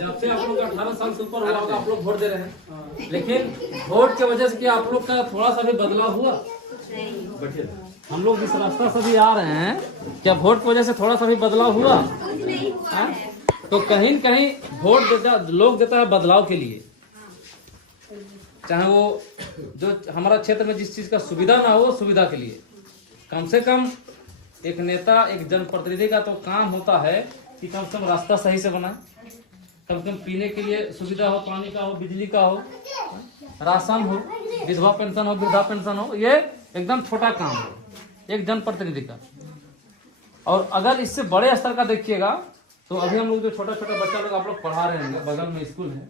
जब से आप लोग 18 साल से ऊपर हुआ होगा आप लोग वोट दे रहे हैं, लेकिन वोट के वजह से क्या आप लोग का थोड़ा सा भी बदलाव हुआ? बैठिए, हम लोग जिस रास्ता से भी आ रहे हैं, क्या वोट की वजह से थोड़ा सा भी बदलाव हुआ? तो कहीं न कहीं वोट लोग देता है बदलाव के लिए, चाहे वो जो हमारा क्षेत्र में जिस चीज का सुविधा ना हो, सुविधा के लिए। कम से कम एक नेता, एक जनप्रतिनिधि का तो काम होता है कि कम से कम रास्ता सही से बनाए, कम से कम पीने के लिए सुविधा हो, पानी का हो, बिजली का हो, राशन हो, विधवा पेंशन हो, वृद्धा पेंशन हो, ये एकदम छोटा काम हो एक जनप्रतिनिधि का। और अगर इससे बड़े स्तर का देखिएगा तो अभी हम लोग जो छोटा छोटा बच्चा लोग आप लोग पढ़ा रहे हैं, बगल में स्कूल है,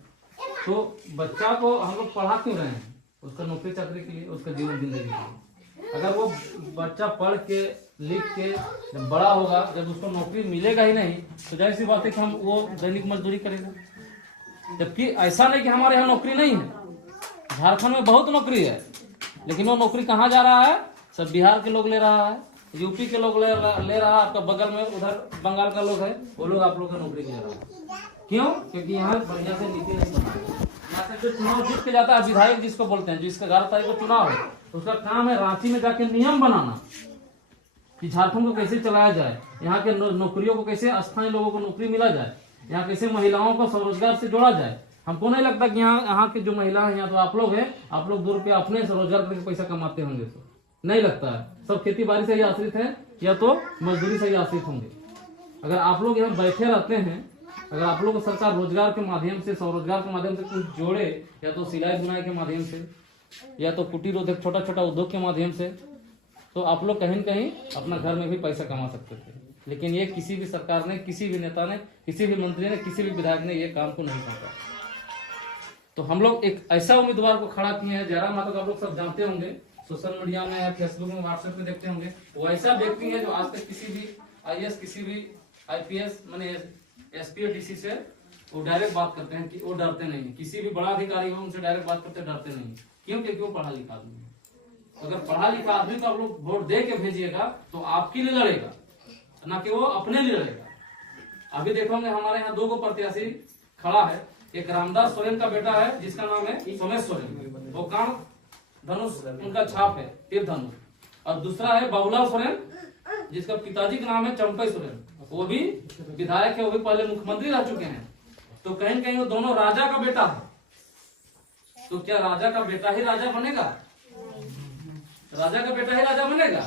तो बच्चा को हम लोग पढ़ा क्यों रहे हैं? उसका नौकरी चाकरी के लिए, उसका जीवन जिंदगी के लिए। अगर वो बच्चा पढ़ के लिख के जब बड़ा होगा, जब उसको नौकरी मिलेगा ही नहीं, तो जाहिर सी बात है कि हम वो दैनिक मजदूरी करेगा। जबकि ऐसा नहीं कि हमारे यहाँ नौकरी नहीं है, झारखंड में बहुत नौकरी है, लेकिन वो नौकरी कहाँ जा रहा है? सब बिहार के लोग ले रहा है, यूपी के लोग ले रहा है, आपका बगल में उधर बंगाल का लोग है, वो लोग आप लोग का नौकरी ले रहा है। क्यों? क्योंकि यहाँ बढ़िया से नीति नहीं बना है। यहाँ से जो चुनाव जीत के जाता है, विधायक जिसको बोलते हैं, जिसका 11 तारीख को चुनाव है, उसका काम है रांची में जाके नियम बनाना कि झारखंड को कैसे चलाया जाए, यहाँ के नौकरियों को कैसे स्थानीय लोगों को नौकरी मिला जाए, यहाँ कैसे महिलाओं को स्वरोजगार से जोड़ा जाए। हमको नहीं लगता कि यहाँ की जो महिला है, यहाँ तो आप लोग हैं, आप लोग 2 रुपया अपने से रोजगार करके पैसा कमाते होंगे, तो नहीं लगता है। सब खेती बाड़ी से ही आश्रित है या तो मजदूरी से ही आश्रित होंगे। अगर आप लोग यहाँ बैठे रहते हैं, अगर आप लोग को सरकार रोजगार के माध्यम से, स्वरोजगार के माध्यम से कुछ जोड़े, या तो सिलाई बुनाई के माध्यम से, या तो कुटीर उद्योग, छोटा छोटा उद्योग के माध्यम से, तो आप लोग कहीं न कहीं अपना घर में भी पैसा कमा सकते थे। लेकिन ये किसी भी सरकार ने, किसी भी नेता ने, किसी भी मंत्री ने, किसी भी विधायक ने ये काम को नहीं सौंपा। तो हम लोग एक ऐसा उम्मीदवार को खड़ा किए हैं, जयराम मातो को आप लोग सब जानते होंगे, सोशल मीडिया में, फेसबुक में, व्हाट्सएप में देखते होंगे। वो ऐसा व्यक्ति है जो आज तक किसी भी IAS, किसी भी IPS मैंने SP DC से वो डायरेक्ट बात करते हैं कि वो डरते नहीं है। किसी भी बड़ा अधिकारी हो उनसे डायरेक्ट बात करते डरते नहीं, क्यों? क्योंकि वो पढ़ा लिखा आदमी है। अगर पढ़ा लिखा आदमी को आप लोग वोट दे के भेजिएगा तो आपके लिए लड़ेगा, ना कि वो अपने लिए लड़ेगा। अभी देखोगे हमारे यहाँ 2 प्रत्याशी खड़ा है, एक रामदास सोरेन का बेटा है जिसका नाम है सोमेश सोरेन, वो काम धनुष उनका छाप है, तीर धनुष, और दूसरा है बाबूलाल सोरेन जिसका पिताजी का नाम है चंपई सोरेन, वो भी विधायक है, वो भी पहले मुख्यमंत्री रह चुके हैं। तो कहीं न कहीं वो दोनों राजा का बेटा है। तो क्या राजा का बेटा ही राजा बनेगा? राजा का बेटा ही राजा बनेगा?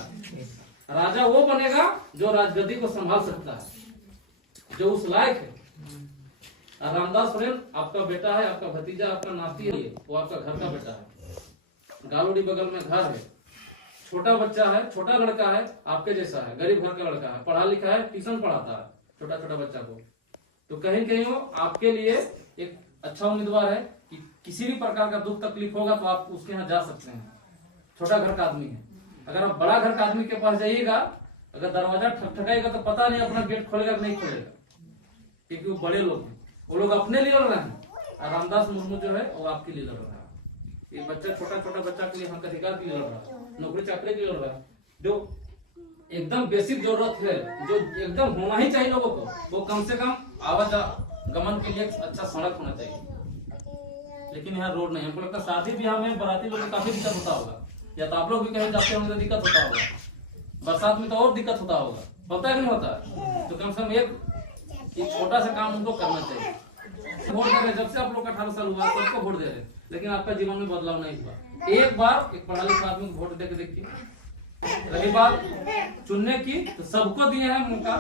राजा वो बनेगा जो राजगद्दी को संभाल सकता है, जो उस लायक है। रामदास सोरेन आपका बेटा है, आपका भतीजा, आपका नाती है, वो आपका घर का बेटा है, गालोडी बगल में घर है, छोटा बच्चा है, छोटा लड़का है, आपके जैसा है, गरीब घर का लड़का है, पढ़ा लिखा है, ट्यूशन पढ़ाता है छोटा छोटा बच्चा को। तो कहीं कहीं वो आपके लिए एक अच्छा उम्मीदवार है कि किसी भी प्रकार का दुख तकलीफ होगा तो आप उसके यहाँ जा सकते हैं। छोटा घर का आदमी है, अगर आप बड़ा घर का आदमी के पास जाइएगा, अगर दरवाजा ठकठकाएगा तो पता नहीं अपना गेट खोलेगा कि नहीं खोलेगा, क्योंकि वो बड़े लोग हैं, वो लोग अपने लिए लड़ रहे हैं। और रामदास मुर्मू जो है वो आपके लिए लड़ रहा है। ये बच्चा, छोटा छोटा बच्चा के लिए, हक अधिकार के लिए लड़ रहा है, नौकरी चाकरी के लिए लड़ रहा है, जो एकदम बेसिक जरूरत है, जो एकदम होना ही चाहिए लोगों को, वो कम से कम आवागमन के लिए अच्छा सड़क होना चाहिए। लेकिन यहाँ रोड नहीं है। हमको लगता है शादी ब्याह में बाराती लोग काफी दिक्कत होता होगा, या तो आप लोग भी कहीं जाते होंगे तो दिक्कत होता होगा, बरसात में तो और दिक्कत होता होगा, होता है कि नहीं होता? तो कम से कम एक छोटा सा काम उनको करना चाहिए। वोट दे रहे, जब से आप लोग 18 साल हुआ सबको वोट दे रहे, लेकिन आपका जीवन में बदलाव नहीं हुआ। एक बार एक पढ़ा लिखा आदमी को वोट दे के देखिए। रही बात चुनने की, तो सबको दिए हैं मौका,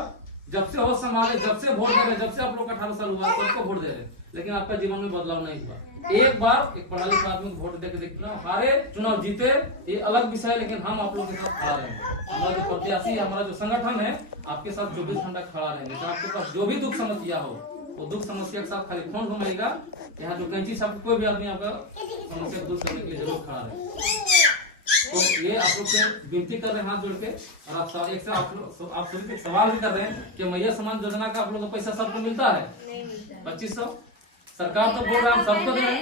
जब से होश संभाले, जब से वोट दे रहे, जब से आप लोग 18 साल हुआ सबको वोट दे रहे, लेकिन आपका जीवन में बदलाव नहीं हुआ। एक बार एक पढ़ा लिखा आदमी को वोट दे के देखना, हारे चुनाव जीते ये अलग विषय है, लेकिन हम आप लोग के साथ खड़ा रहेंगे। हमारा जो प्रत्याशी, हमारा जो संगठन है, आपके साथ 24 घंटा खड़ा रहेंगे। तो आपके पास जो भी दुख समस्या हो, वो दुख समस्या के साथ खाली फोन घुमाएगा, यहाँ जो कैंची साहब कोई भी आदमी आपका समस्या दूर करने के लिए जरूर खड़ा रहे। तो ये आप लोग से विनती कर रहे हैं हाथ जोड़ के, और आप एक से आप सभी सवाल भी कर रहे हैं कि मैया समाज योजना का आप लोग को पैसा सबको मिलता है? 2500 सरकार तो बोल रहा है हम सबको दे रहे हैं,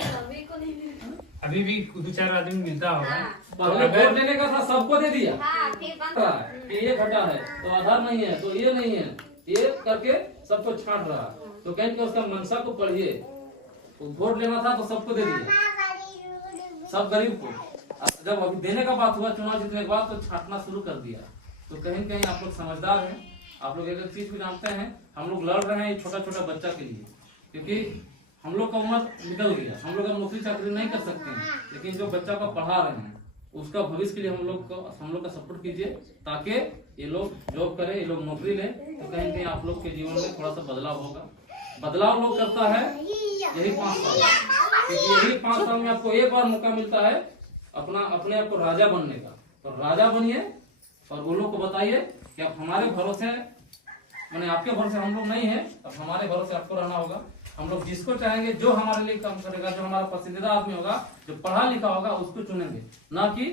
अभी भी 2-4 आदमी मिलता होगा। पहले वोट देने का था सबको दे दिया, ये घटा है तो आधार नहीं है तो ये नहीं है, ये करके सबको छांट रहा है। तो कहें कि उसका मनसा को पढ़िए, वोट लेना था तो सबको दे दिया, सब गरीब को। जब अभी देने का बात हुआ चुनाव जीतने के बाद तो छांटना शुरू कर दिया। तो कहीं कहीं आप लोग समझदार हैं, आप लोग एक चीज को जानते हैं, हम लोग लड़ रहे हैं छोटा छोटा बच्चा के लिए, क्योंकि हम लोग का उम्र निकल गया, हम लोग अब नौकरी चाकरी नहीं कर सकते हैं, लेकिन जो बच्चा को पढ़ा रहे हैं उसका भविष्य के लिए हम लोग का सपोर्ट कीजिए, ताकि ये लोग जॉब करें, ये लोग नौकरी लें। तो कहीं कहीं आप लोग के जीवन में थोड़ा सा बदलाव होगा। बदलाव लोग करता है यही 5 साल, क्योंकि यही 5 साल में आपको एक बार मौका मिलता है अपने आप को राजा बनने का। तो राजा बनिए और वो लोग को बताइए कि आप हमारे भरोसे, मैंने आपके भरोसे हम लोग नहीं है, अब हमारे भरोसे आपको रहना होगा। हम लोग जिसको चाहेंगे, जो हमारे लिए काम करेगा, जो हमारा पसंदीदा आदमी होगा, जो पढ़ा लिखा होगा, उसको चुनेंगे। ना कि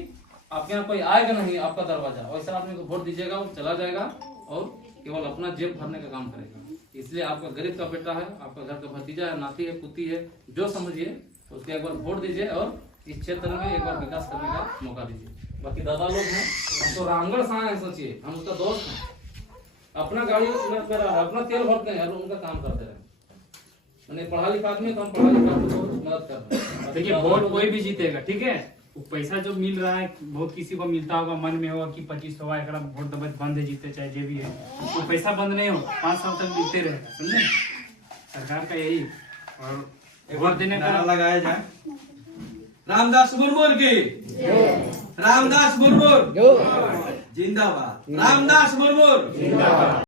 आपके यहाँ कोई आएगा नहीं आपका दरवाजा, वैसा आदमी को वोट दीजिएगा, वो चला जाएगा और केवल अपना जेब भरने का काम करेगा। इसलिए आपका गरीब का बेटा है, आपका घर का भतीजा है, नाती है, पुती है, जो समझिए उसको एक बार वोट दीजिए और इस क्षेत्र में एक बार विकास करने का मौका दीजिए। बाकी दादा लोग हैं, हम तो रामगढ़ से आए हैं, सोचिए हम उसका दोस्त हैं, अपना गाड़ी अपना तेल भरते हैं, उनका काम करते रहे। मैंने पढ़ा लिखा आदमी, तो हम पढ़ा लिखा को मदद कर रहे हैं। देखिए वोट कोई भी जीतेगा, ठीक है, वो पैसा जो मिल रहा है बहुत किसी को मिलता होगा, मन में होगा कि 2500 एक वोट दबत बंद है, जीते चाहे जो भी है, वो पैसा बंद नहीं होगा, 5 साल तक मिलते रहेगा, समझे। सरकार का यही और वोट देने का लगाया जाए। रामदास मुर्मू की रामदास मुर्मू जिंदाबाद, रामदास मुर्मू जिंदाबाद।